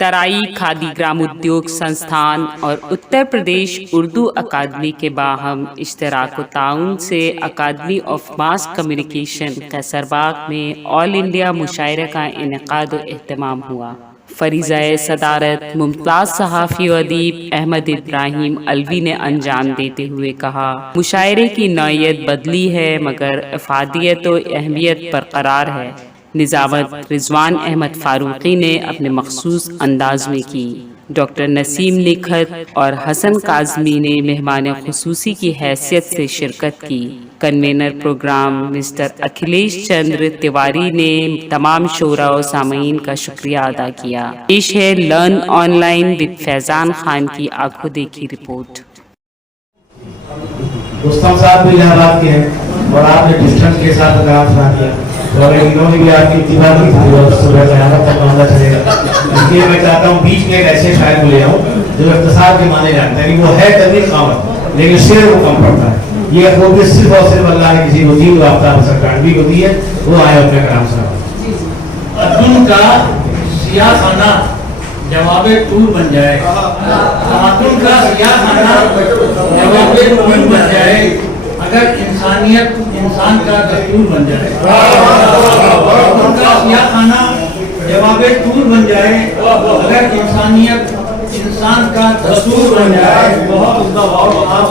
तराई खादी ग्राम उद्योग संस्थान और उत्तर प्रदेश उर्दू अकादमी के बाहम इश्तराक ताउन से अकादमी ऑफ मास कम्युनिकेशन कैसरबाग में ऑल इंडिया मुशायरे का इनेकाद और एहतमाम हुआ। फरीज़ाए सदारत मुमताज़ सहाफ़ी व अदीब अहमद इब्राहिम अलवी ने अंजाम देते हुए कहा, मुशायरे की नौयत बदली है मगर अफादियत और अहमियत बरकरार है। निज़ामत रिजवान अहमद फारूकी ने अपने मखसूस अंदाज में की। डॉक्टर नसीम निखत और हसन काज़मी ने मेहमान खुसूसी की हैसियत से शिरकत की। Convener programme mister Akhilesh Chandra Tiwari ने तमाम शोरा और सामीन का शुक्रिया अदा किया। पेश है learn online with Faizan Khan की आंखों देखी रिपोर्ट। रुस्तम साहब भी इलाहाबाद के हैं और आपने डिस्टेंस के साथ सुना दिया और इन्होंने भी आपकी इत्तिबा की थी और सुबह क़यामत तक मामला चलेगा। इसलिए मैं चाहता हूँ बीच में एक ऐसे शायर को ले आऊँ जो इख्तिसार के माने जानते हैं कि वो है तमीर कामत लेकिन शेर वो कम पड़ता है। ये खूबी सिर्फ और सिर्फ अल्लाह ने किसी को दी, वो आफ्ताब सरकांडी को दी है, वो आए अपने कलाम साहब। अब्दुल का सियाह खाना जवाबे टूर बन जाए, अब्दुल का सियाह खाना जवाबे टूर बन जाए अगर इंसानियत इंसान का दस्तूर बन जाए। उनका सियाह खाना जवाबे टूर बन जाए अगर इंसानियत इंसान का दस्तूर बन जाए। बहुत आप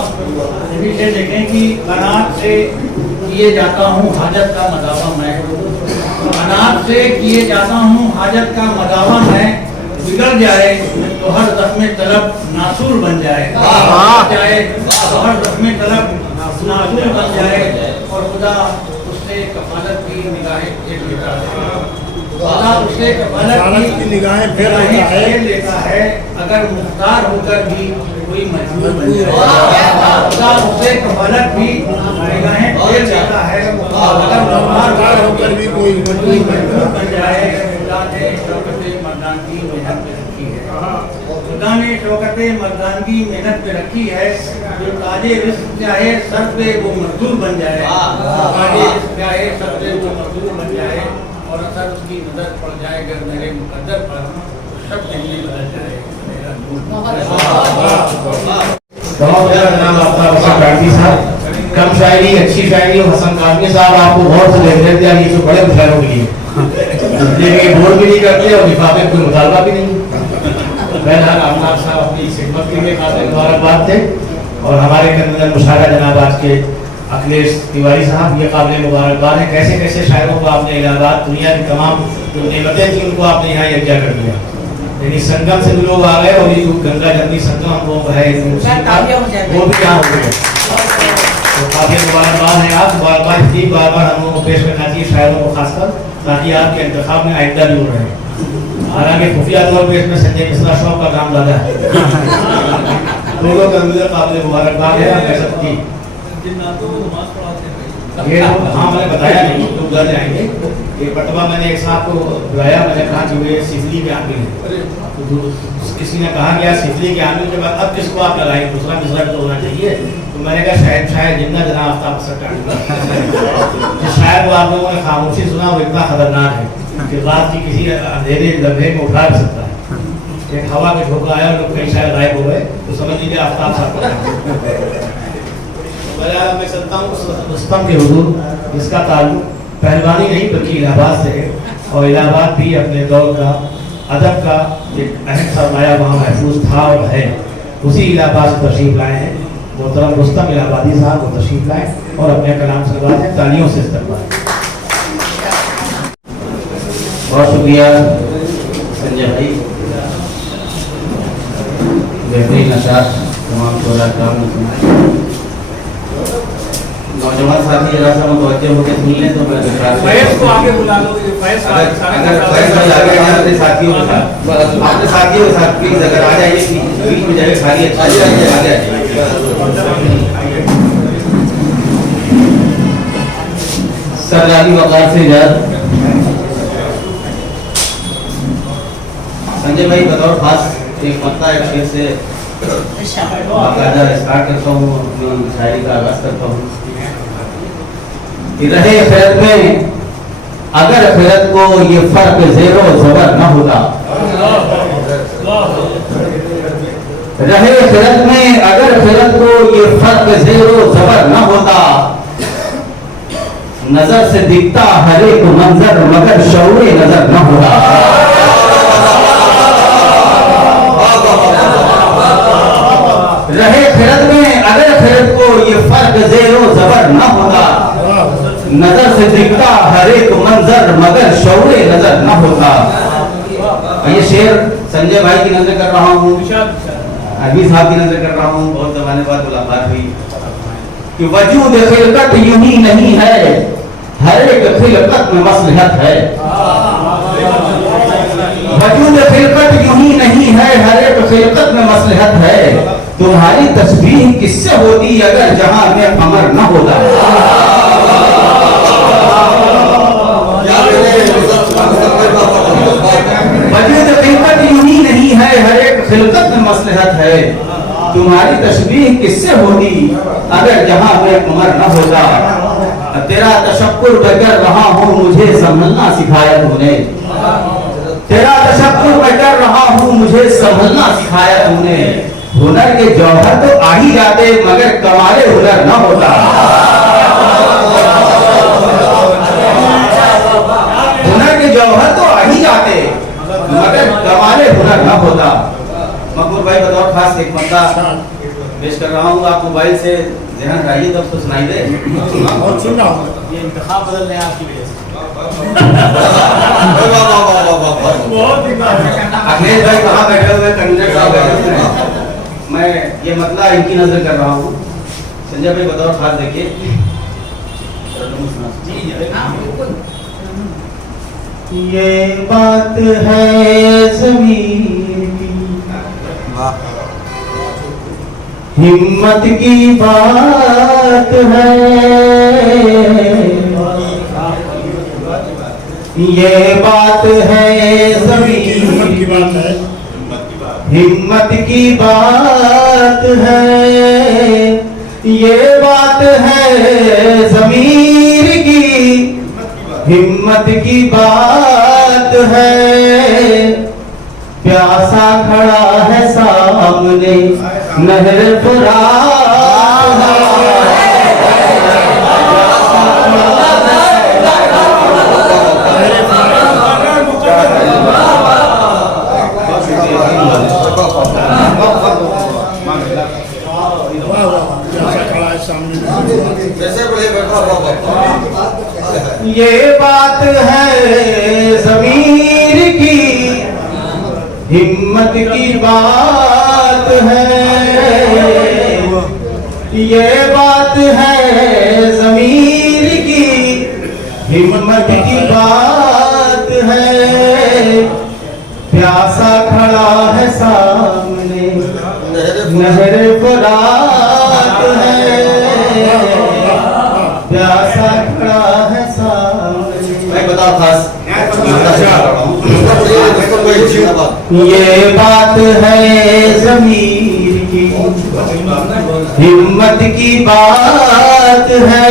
से देखें कि कनात से किए जाता हूँ हाजत का मदावा मैं, कनात से किए जाता हूँ हाजत का मदावा मैं, बिगड़ जाए तो हर जख्म तलब नासूर बन जाए, चाहे तो हर जख्म तलब नासूर बन जाए और खुदा उससे कफालत की निगाहें लेता है। खुदा उससे कफालत की निगाहें फेर लेता है अगर मुख्तार होकर भी कोई मजबूर बन जाए। खुदा उससे कफालत भी निगाहें फेर लेता है अगर मुख्तार होकर भी कोई मजबूर बन जाए। खुदा ने शौकत मर्दानगी मेहनत पे रखी है, खुदा ने शौकत मर्दानगी मेहनत पे रखी है। जो ताजे रिस्क चाहे सर पे वो मजदूर बन जाए, ताजे रिस्क चाहे सर पे वो मजदूर बन जाए और अगर उसकी नजर पड़ जाए अगर मेरे मुकद्दर पर तो सब जिंदगी बदल जाए। कम शायरी अच्छी शायरी हसन काज़मी साहब आपको बहुत से लेक्चर दिया, ये तो बड़े मुशायरों के लिए लेकिन बोर्ड भी नहीं करते और लिफाफे में कोई मुतालबा भी नहीं। बहरहाल अमनाब साहब अपनी खिदमत के लिए काबिल मुबारकबाद थे और हमारे कन्वीनर मुशायरा जनाब आज के अखिलेश तिवारी साहब, ये काबिल मुबारकबाद है। कैसे कैसे शायरों को आपने इलाहाबाद दुनिया की तमाम जो नेमतें थी उनको आपने यहाँ यकजा कर दिया। यानी संगम से भी लोग आ गए और ये गंगा जमनी संगम वो है वो भी यहाँ हो गए, तो काफी मुबारकबाद है। आप मुबारकबाद थी बार बार हम लोगों को पेश करना चाहिए शायरों को खासकर, ताकि आपके इंतखाब में आइंदा भी हो रहे। हालांकि खुफिया तौर पर इसमें संजय मिश्रा शौक का काम ज़्यादा है। लोगों का अंदर काबिल मुबारकबाद है। कह सकती ये हाँ मैंने बताया नहीं, लोग घर जाएंगे। ये बटवा मैंने एक साहब को बुलाया, मैंने कहा कि वे सिफली के आमिल हैं, तो किसी ने कहा गया सिफली के आमिल के बाद अब किसको आप लगाएंगे, दूसरा मिसरा तो होना चाहिए। तो मैंने कहा शायद जिंदा जना आफ्ताब सरकार जिस शायर को आप लोगों ने खामोशी सुना वो इतना खतरनाक है कि रात की किसी अंधेरे लम्हे में उठा भी सकता है। एक हवा के झोंका आया और लोग कई शायद गायब हो गए, तो समझ लीजिए आफ्ताब साहब। मैं चलता हूँ रुस्तम के हुजूर, जिसका ताल्लुक पहलवानी नहीं बल्कि इलाहाबाद से है और इलाहाबाद भी अपने दौर का अदब का एक अहम सरमाया वहाँ महफूज था और है। उसी इलाहाबाद से तशरीफ लाए हैं मोहतरम रुस्तम इलाहाबादी साहब, वो तशरीफ लाए और अपने कलाम से नवाजें, तालियों से इस्तकबाल। बहुत शुक्रिया संजय भाई, बेहतरीन नशात तमाम शोरा काम। नौजवान साथी जरा सा मुतवज्जह होकर सुन लें तो मैं फैज को आगे बुला लो। अगर फैज भाई आगे जाए अपने साथियों के साथ प्लीज अगर आ जाइए बीच में जगह खाली है, आ जाइए। सरदारी वक़ार से याद संजय भाई बतौर खास एक पत्ता एक शेर से बाकायदा स्टार्ट करता हूँ, अपनी शायरी का आगाज करता हूँ। रहे खैरत में अगर खैरत को ये फर्क ज़ेरो ज़बर न होता, रहे खिलत में अगर खिलत को ये फर्क ज़ेरो ज़बर न होता, नजर से दिखता हर एक मंजर मगर शऊरे नजर न होता। रहे खिलत में अगर खिलत को ये फर्क ज़ेरो ज़बर न होता, नजर से दिखता हर एक मंजर मगर शऊरे नजर न होता। ये शेर संजय भाई की नजर कर रहा हूँ, अरबी साहब की नजर कर रहा हूँ, बहुत जमाने बाद मुलाकात हुई कि वजूद खिलकत यूं ही नहीं है, हर एक खिलकत में मसलहत है। वजूद खिलकत यूं ही नहीं है, हर एक खिलकत में मसलहत है। तुम्हारी तस्बीह किससे होती अगर जहां में कमर न होता। वजूद खिलकत यूं ही नहीं है, हर एक खिलकत में मसलहत है। तुम्हारी तशबीह किससे होती अगर जहां में कमर न होता। तेरा तशक्कुर मैं कर रहा हूँ, मुझे संभलना सिखाया तूने। तेरा तशक्कुर मैं कर रहा हूँ, मुझे संभलना सिखाया तूने। हुनर के जौहर तो आ ही जाते मगर कमाले हुनर न होता। हुनर के जौहर तो आ ही जाते मगर कमाले हुनर न होता। मकबूल भाई बतौर खास एक मसला पेश कर रहा हूँ, आप मोबाइल से ध्यान हटाइए तब तो सुनाई दे। और सुन रहा हूँ, ये इंतखाब बदल रहे हैं आपकी वजह से। अखिलेश भाई कहाँ बैठे हुए, कन्वीनर साहब बैठे हुए, मैं ये मतलब इनकी नजर कर रहा हूँ। संजय भाई बतौर खास देखिए। ये बात है ज़मीर की, हिम्मत की बात है। ये बात है ज़मीर की, हिम्मत की बात है। ये बात है ज़मीर की, हिम्मत की बात है। प्यासा खड़ा है सामने नहर फुरात है। ये बात है ज़मीर की, हिम्मत की बात है। ये बात है ज़मीर की, हिम्मत की बात है। प्यासा खड़ा है सामने नहर फुरात है। प्यासा खड़ा है सामने। मैं बताओ खास ये बात है ज़मीर की, हिम्मत की बात है।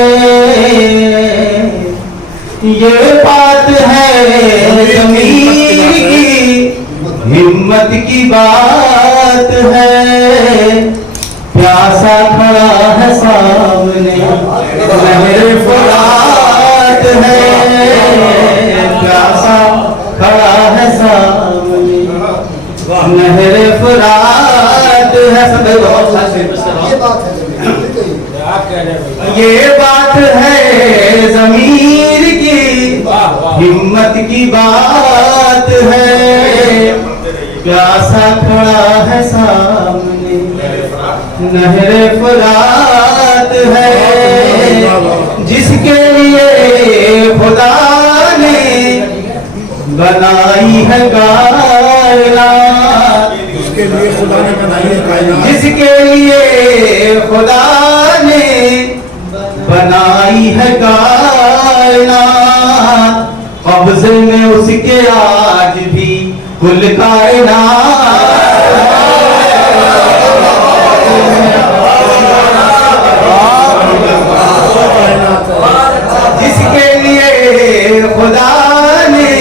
ये बात है ज़मीर की, हिम्मत की बात है। प्यासा खड़ा है सामने नहर फुरात है। प्यासा खड़ा है सामने नहर फुरात है। ये बात है ज़मीर की, हिम्मत की बात है। प्यासा खड़ा है सामने नहर फुरात है। जिसके लिए खुदा ने बनाई है कायनात, जिसके लिए खुदा ने बनाई है कायनात, जिसके लिए खुदा ने बनाई है कायनात। कब्ज़े में उसके आज भी कुल कायनात। जिसके लिए खुदा ने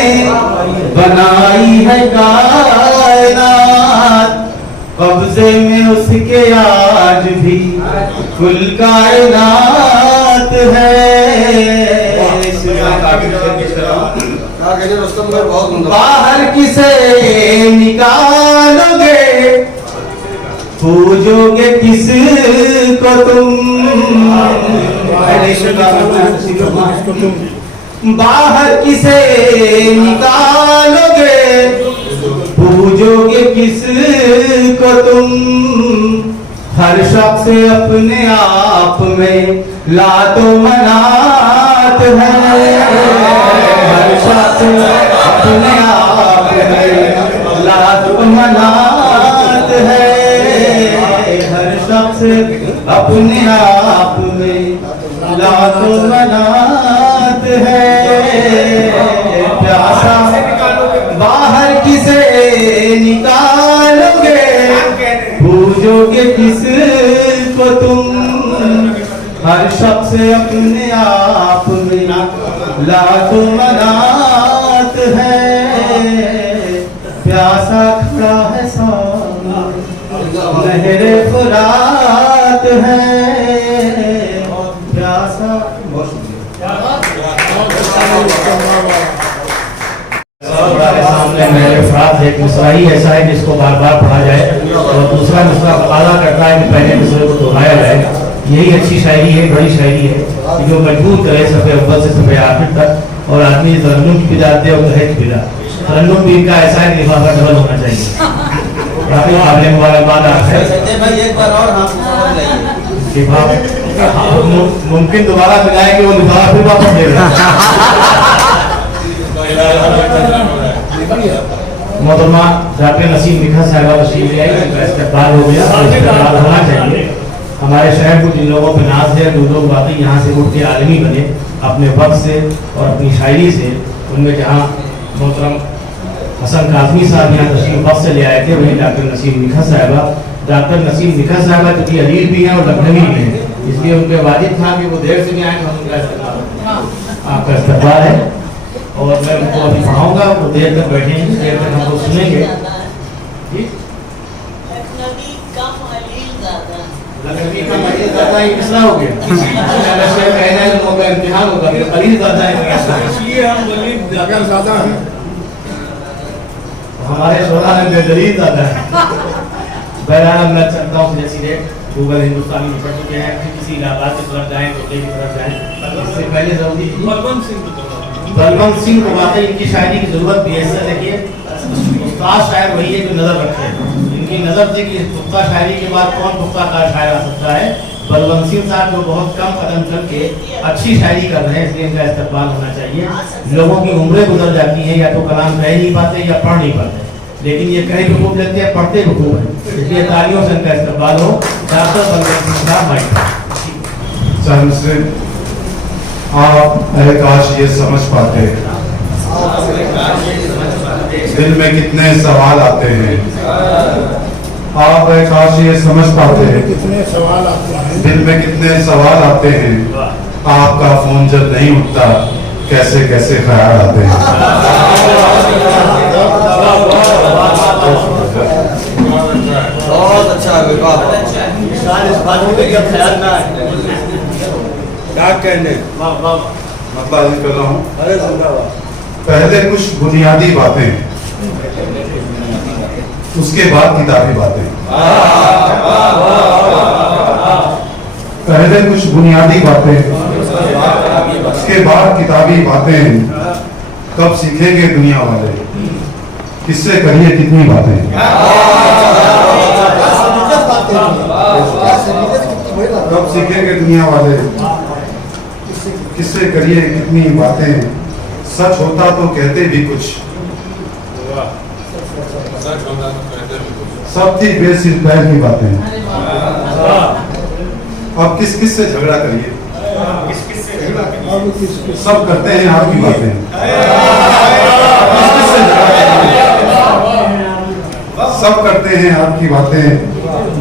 बनाई है कायनात। कब्जे में उसके आज भी कुल कायनात है। बाहर किसे निकालोगे, पूजोगे किस को तुम, बाहर किसे निकालोगे, पूजोगे किस को तुम। हर शख्स अपने आप में लातो मनात है, हर शख्स अपने आप में लातो मनात है, हर शख्स अपने आप में लातो मनात है। प्यासा बाहर किसे निकालोगे, पूजोगे किस को तुम। हर शख्स अपने आप में लातो मनात है। प्यासा खड़ा है सामने नहरे फुरात है। प्यासा सामने मेरे फराज एक मिसरा ही ऐसा है जिसको बार बार पढ़ा जाए और दूसरा मिसरा वादा करता है कि पहले मिसरे को दोहराया जाए। यही अच्छी शायरी है, बड़ी शायरी है जो मजबूर करे सफ़े अव्वल से सफ़े आखिर तक। और आदमी तरन्नुम की बिदा दे और कहे की बिदा। तरन्नुम भी इनका ऐसा है लिफाफा डबल होना चाहिए। काफी काबिल मुबारकबाद आप है भाई, एक बार और हम मुमकिन दोबारा मिलाए कि वो लिफाफा फिर वापस दे रहे मोहतरमा डॉक्टर नसीम मिखा साहिबा तशरीफ ले आई, उनका इस्तेक़बाल हो गया और इस्तेक़बाल होना चाहिए। हमारे शहर को जिन लोगों पर नाज है, जो लोग वाकई यहाँ से उठ के आलमी बने अपने वक्त से और अपनी शायरी से, उनमें जहाँ मोहतरम हसन काज़मी साहब यहाँ तशरीफ वक्त से ले आए थे, वहीं डॉक्टर नसीम मिखा साहिबा। डॉक्टर नसीम मिखा साहिबा चूँकि अलील भी हैं और लखनवी भी हैं, इसलिए उनके वाजिब था कि वो देर से भी आए तो हम उनका इस्तेक़बाल आपका इस्तेक़बाल है। और मैं उनको अभी पढ़ाऊंगा, वो देर तक बैठेंगे, देर तक हमको सुनेंगे। लखनवी का मजीद ज़्यादा ही मिसरा हो गया। अगर शेर कहना है तो वो इम्तिहान होगा, फिर कलील ज़्यादा है, इसलिए हम गरीब अगर ज़्यादा हैं। हमारे शोरा में बेदलील ज़्यादा है। बहरहाल मैं चाहता हूँ जैसी है गूगल हिंदुस्तानी में पढ़ चुके हैं, फिर किसी इलाहाबाद की तरफ जाएँ, कोटे की तरफ जाएँ। इससे पहले जरूरी बलवंत सिंह को वाकई इनकी शायरी की जरूरत भी है। ऐसा देखिए उस्ताद शायर वही है जो नजर रखे हैं। इनकी नजर थी कि पुख्ता शायरी के बाद कौन पुख्ता कार शायर आ सकता है। बलवंत सिंह साहब जो बहुत कम कदम चल के अच्छी शायरी कर रहे हैं, इसलिए इनका इस्तेक़बाल होना चाहिए। लोगों की उम्रें गुजर जाती हैं, या तो कलाम कह नहीं पाते या पढ़ नहीं पाते, लेकिन ये कहीं भी खूब लगते हैं, पढ़ते भी खूब है। इसलिए तालियों से इनका इस्तेक़बाल हो। डॉक्टर बलवंत सिंह साहब माइक। आप काश ये समझ पाते, दिल में कितने सवाल आते हैं। आप काश ये समझ पाते, कितने सवाल आते हैं, दिल में कितने सवाल आते हैं। आपका फोन जब नहीं उठता, कैसे कैसे ख्याल आते हैं। बहुत अच्छा है ख्याल ना है। क्या कहने मैं बात कर रहा हूँ। पहले कुछ बुनियादी बातें, उसके बाद किताबी बातें। पहले कुछ बुनियादी बातें, उसके बाद किताबी बातें। कब सीखेंगे दुनिया वाले, किससे करिए कितनी बातें। कब सीखेंगे दुनिया वाले, किससे करिए कितनी बातें। सच होता तो कहते भी कुछ, सब थी बेसिर पैर की बातें। अब किस किस से झगड़ा करिए, सब करते हैं आपकी बातें। किस-किस से झगड़ा करिए, सब करते हैं आपकी बातें।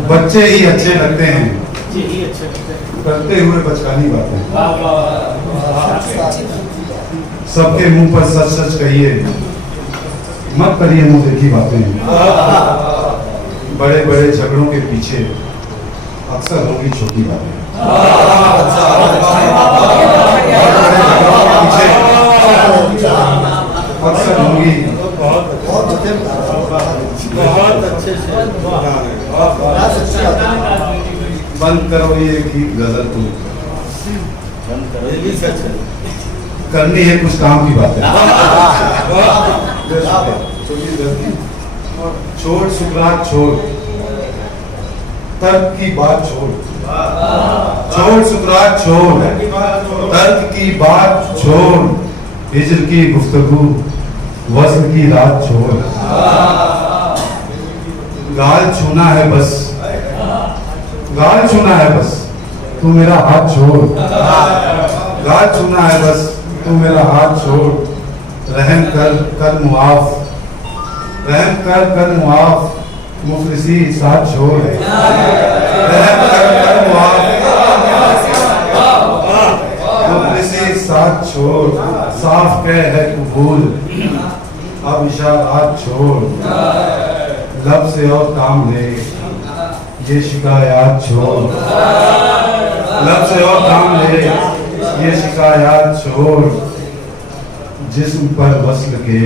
बच्चे ही अच्छे लगते हैं करते हुए बचकानी बातें। सबके मुंह पर सच सच कहिए, मत करिए मुंह देखी बातें। बड़े बड़े झगड़ों के पीछे अक्सर होंगी छोटी बातें। पीछे अक्सर होंगी बहुत अच्छे से बंद करो ये गीत गजल तुम करनी है कुछ काम की बातें। छोड़ सुकरात छोड़ तर्क की बात छोड़, छोड़ सुकरात छोड़ तर्क की बात छोड़, हिजर की गुफ्तगू वज़्न की रात छोड़, गाल छूना है बस, गाल छूना है बस तू मेरा हाथ छोड़, गाल छूना है बस तू मेरा हाथ छोड़, रहम कर मुआफ, रहम कर मुआफ, मुफलिसी साथ छोड़, रहम कर मुआफ, मुफलिसी साथ छोड़, साफ कह है कबूल अब इशारात छोड़, लब से और काम ले ये शिकायत छोड़, लब से और काम ले ये शिकायत छोड़, जिस्म पर वस्ल के,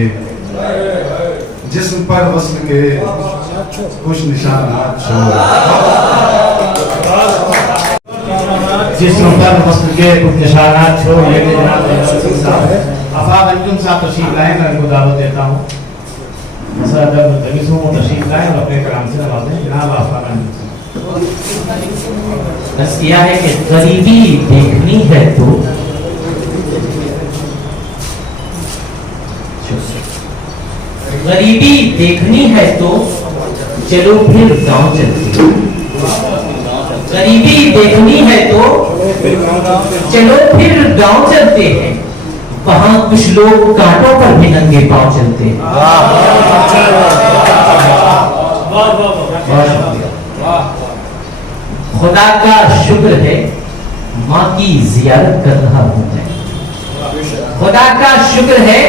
जिस्म पर वस्ल के कुछ निशानात छोड़, जिस्म पर वस्ल के कुछ निशानात छोड़। लेके जनाब आफाक अंजुम साहब तशरीफ लाए, मैं उनको दावत देता हूँ। तशरीफ लाए और अपने कलाम से नवाजें। जनाब आफाक अंजुम बस किया है कि गरीबी देखनी है तो गरीबी देखनी है तो चलो फिर गांव चलते हैं। गरीबी देखनी है तो चलो फिर गांव चलते हैं, वहां कुछ लोग कांटों पर भी नंगे पांव चलते हैं। खुदा का शुक्र है माँ की जियारत कर रहा हूं मैं, खुदा का शुक्र है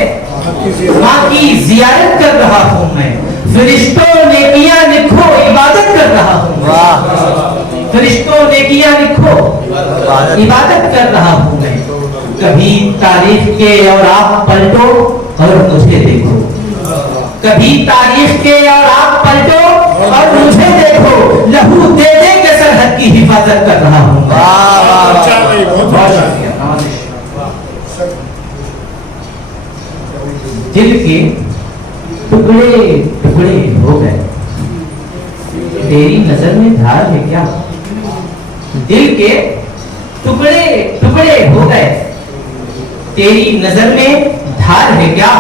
माँ की जियारत कर रहा हूं मैं, फरिश्तों नेकियां लिखो इबादत कर रहा हूं, फरिश्तों नेकियां लिखो इबादत कर रहा हूं मैं। कभी तारीख के और आप पलटो और मुझे देखो, कभी तारीख के और आप पलटो और मुझे देखो, लहू दे दे के सरहद की हिफाजत कर रहा हूं। दिल के टुकड़े टुकड़े हो गए, तेरी नजर में धार है क्या? दिल के टुकड़े टुकड़े हो गए, तेरी नजर में धार है क्या?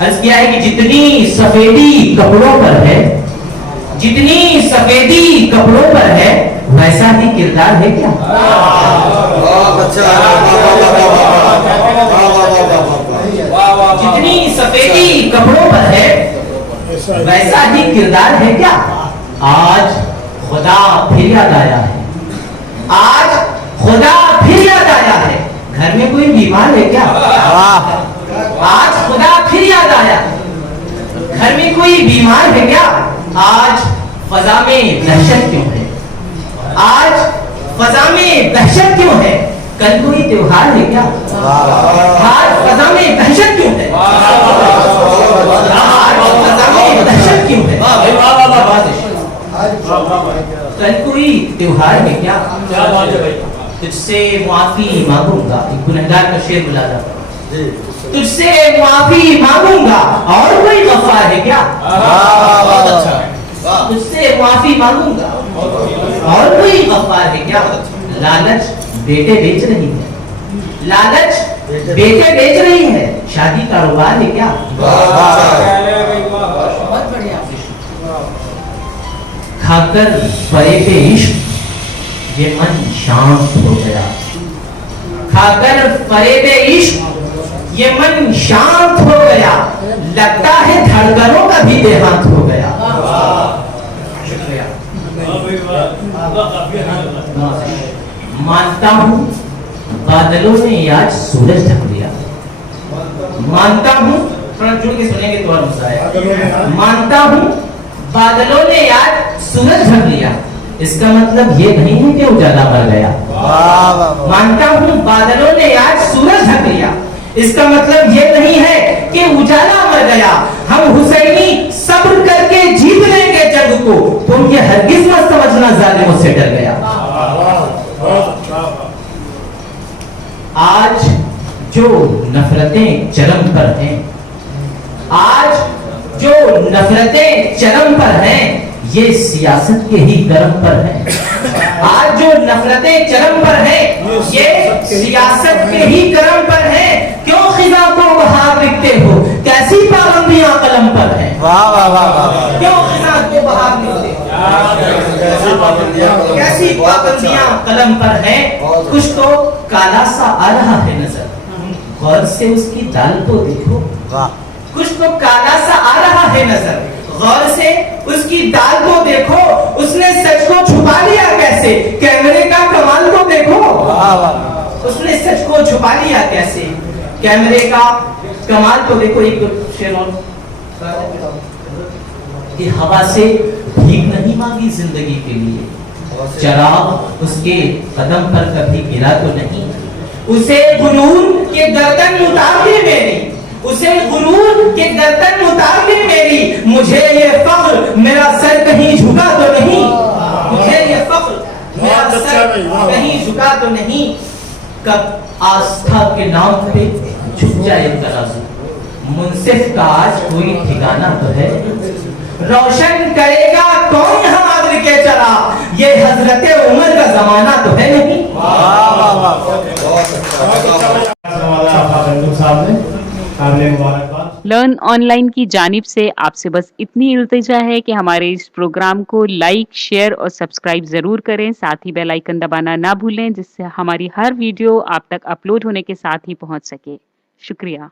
अर्ज किया है कि जितनी सफेदी कपड़ों पर है, जितनी सफेदी कपड़ों पर है वैसा ही किरदार है क्या? जितनी सफेदी कपड़ों पर है वैसा ही किरदार है क्या? आज खुदा फिर याद आया है, आज खुदा फिर याद आया है, घर में कोई बीमार है क्या? आज खुदा फिर याद आया, घर में कोई बीमार है क्या? आज फजा में दहशत क्यों है? आज फजा में दहशत क्यों है? कल कोई त्योहार है क्या? आज फजा में दहशत क्यों है? आज फजा में दहशत क्यों है? कल कोई त्योहार है क्या? तुझसे मुआफी मांगूंगा, एक गुनहगार का शेर बुला रहा, तुझसे मुआफी मांगूंगा और कोई गफ्फार है क्या? तुझसे मुआफी मांगूंगा और कोई गफ्फार है क्या? लालच बेटे बेच रही है, लालच बेटे बेच रही है, शादी कारोबार है क्या? खाकर फरेबे इश्क ये मन शांत हो गया, खाकर फरेबे इश्क ये मन शांत हो गया, लगता है धड़कनों का भी देहांत हो गया। मानता हूँ बादलों ने आज सूरज ढक दिया, मानता हूँ, थोड़ा जुड़ के सुनेंगे तो और मजा आएगा। मानता हूँ बादलों ने आज सूरज ढक लिया, इसका मतलब ये नहीं है कि उजाला मर गया। मानता हूं बादलों ने आज सूरज ढक लिया, इसका मतलब ये नहीं है कि उजाला मर गया। हम हुसैनी सब्र करके जीत लेंगे जग को, तुम ये हरगिज मत समझना जालिमों से डर गया। आज जो नफरतें चरम पर हैं, आज जो नफरतें चरम पर हैं, ये सियासत के ही करम पर है। आज जो नफरतें चरम पर हैं, ये सियासत के ही करम पर है। क्यों खिजा को बहार लिखते हो, कैसी पाबंदियां कलम पर हैं। क्यों खिजा को बहार लिखते हो, कैसी पाबंदियां कलम पर हैं। कुछ तो काला सा आ रहा है नजर, गौर से उसकी दाल तो देखो। कुछ तो काला सा आ रहा है नजर, गौर से उसकी दाल को देखो। उसने सच को छुपा लिया कैसे, कैमरे का कमाल को देखो। उसने सच को छुपा लिया कैसे, कैमरे का कमाल तो देखो। एक शेर और कि हवा से भीख नहीं मांगी जिंदगी के लिए, चराग उसके कदम पर कभी गिरा तो नहीं। उसे गुरूर के गर्दन उतार दे मेरी, उसे गुरूर के गर्दन उतार दे मेरी। मुझे ये फख्र मेरा सर कहीं झुका तो नहीं, मुझे ये फख्र मेरा सर कहीं झुका तो नहीं। कब आस्था के नाम पे झुक जाए तराजू, मुंसिफ का आज कोई ठिकाना तो है। रोशन करेगा कौन हमारे के चला, ये हजरत उमर का जमाना तो है नहीं। लर्न ऑनलाइन की जानिब से आपसे बस इतनी इल्तिजा है कि हमारे इस प्रोग्राम को लाइक, शेयर और सब्सक्राइब ज़रूर करें। साथ ही बेल आइकन दबाना ना भूलें, जिससे हमारी हर वीडियो आप तक अपलोड होने के साथ ही पहुंच सके। शुक्रिया।